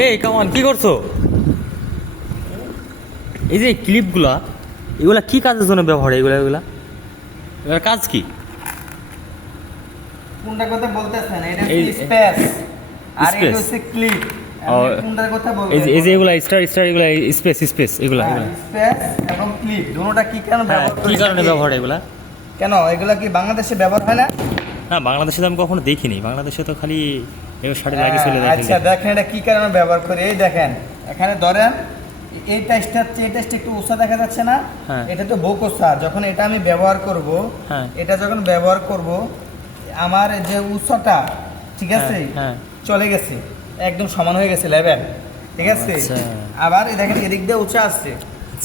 এই কামান কি করছো? এই যে ক্লিপগুলা, এগুলা কি কাজের জন্য ব্যবহার? এগুলা এগুলার কাজ কি? কোনটা কথা বলতেছেন? এটা এই স্পেস আর এটা স্পেস। হচ্ছে ক্লিপ। ও, আপনি কোনটার কথা বলবেন? এই যে এগুলা স্টার এগুলা স্পেস এগুলা এগুলা স্পেস এবং ক্লিপ দুটোটা কি কেন হ্যাঁ, ব্যবহার কি করি? কারণে ব্যবহার এগুলা? কেন এগুলা কি বাংলাদেশে ব্যবহার হয় না? না, বাংলাদেশে তো আমি কখনো দেখিনি। বাংলাদেশে তো খালি এগুলো শাড়ি লাগিয়ে চলে যায়। আচ্ছা দেখেন এটা কি কারণে ব্যবহার করি। এই দেখেন এখানে ধরেন এই টাইসটা হচ্ছে, এই টাইসটা একটু উঁচা দেখা যাচ্ছে না? হ্যাঁ। এটা তো বোকোসা। যখন এটা আমি ব্যবহার করব, হ্যাঁ। এটা যখন ব্যবহার করব আমার যে উঁচাটা ঠিক আছে হ্যাঁ। চলে গেছে, একদম সমান হয়ে গেছে লেভেল, ঠিক আছে? আচ্ছা। আবার এই দেখেন এদিক দিয়ে উঁচা আসছে,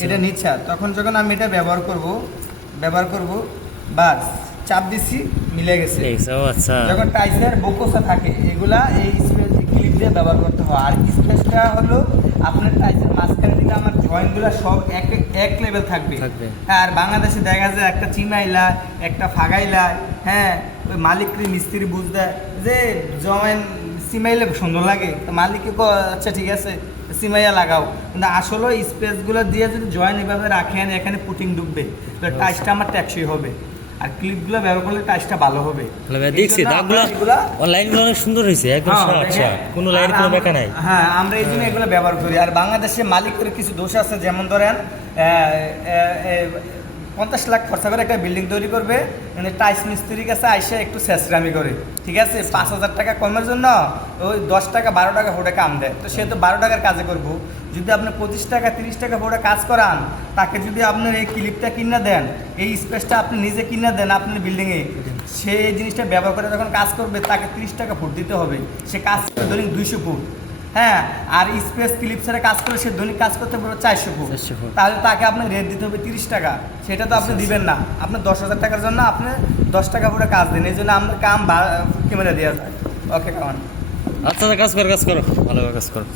এটা নিচা। তখন যখন আমি এটা ব্যবহার করব বাস চাপ দিছি মিলে গেছে। ও আচ্ছা। যখন টাইসের বোকোসা থাকে এগুলা এই স্পেস ক্লিপ দিয়ে ব্যবহার করতে হয়। আর স্পেসটা হলো আপনার টাইসের মাঝখানে দিলে আমার জয়েন্টগুলো সব এক লেভেল থাকবে। আর বাংলাদেশে দেখা যায় একটা চিমাইলা একটা ফাগাইলা, হ্যাঁ, ওই মালিক মিস্ত্রি বুঝতে যে জয়েন্ট সিমাইলে সুন্দর লাগে, তো মালিককে আচ্ছা ঠিক আছে সিমাইয়া লাগাও, কিন্তু আসলে স্পেসগুলো দিয়ে যদি জয়েন্ট এভাবে রাখেন এখানে পুটিং ডুববে, তো টাইসটা আমার ট্যাক্সই হবে। আর ক্লিপগুলো ব্যবহার করলে টাইসটা ভালো হবে। দেখছি দাগগুলো, লাইনগুলো অনেক সুন্দর হয়েছে, একদম আচ্ছা, কোনো লাইন কোনো বেঁকা নাই। হ্যাঁ, আমরা এই জন্য এগুলো ব্যবহার করি। আর বাংলাদেশে মালিকের কিছু দোষ আছে, যেমন ধরেন 50 লাখ খরচা করে একটা বিল্ডিং তৈরি করবে, কিন্তু টাইস মিস্ত্রির কাছে আইসে একটু শেষরামি করে, ঠিক আছে? 5,000 টাকা কমের জন্য ওই 10 টাকা 12 টাকা ফোটে কাম দেয়, তো সে তো 12 টাকার কাজে করবো। যদি আপনি 25 টাকা 30 টাকা ফোটে কাজ করান, তাকে যদি আপনার এই ক্লিপটা কিনে দেন, এই স্পেসটা আপনি নিজে কিনে দেন আপনার বিল্ডিংয়ে, সে এই জিনিসটা ব্যবহার করে যখন কাজ করবে তাকে 30 টাকা ফুট দিতে হবে। সে কাজ ধরুন 200 ফুট, হ্যাঁ, আর স্পেস ক্লিপ ছাড়া কাজ করে সে দৈনিক কাজ করতে পারবে 400 ফুট, তাহলে তাকে আপনার রেট দিতে হবে 30 টাকা। সেটা তো আপনি দিবেন না। আপনার 10,000 টাকার জন্য আপনি 10 টাকা করে কাজ দিন, এই জন্য আপনার কাম ক্যামেরা দেওয়া যায়। ওকে কামান। আচ্ছা, কাজ করো ভালোভাবে কাজ করো।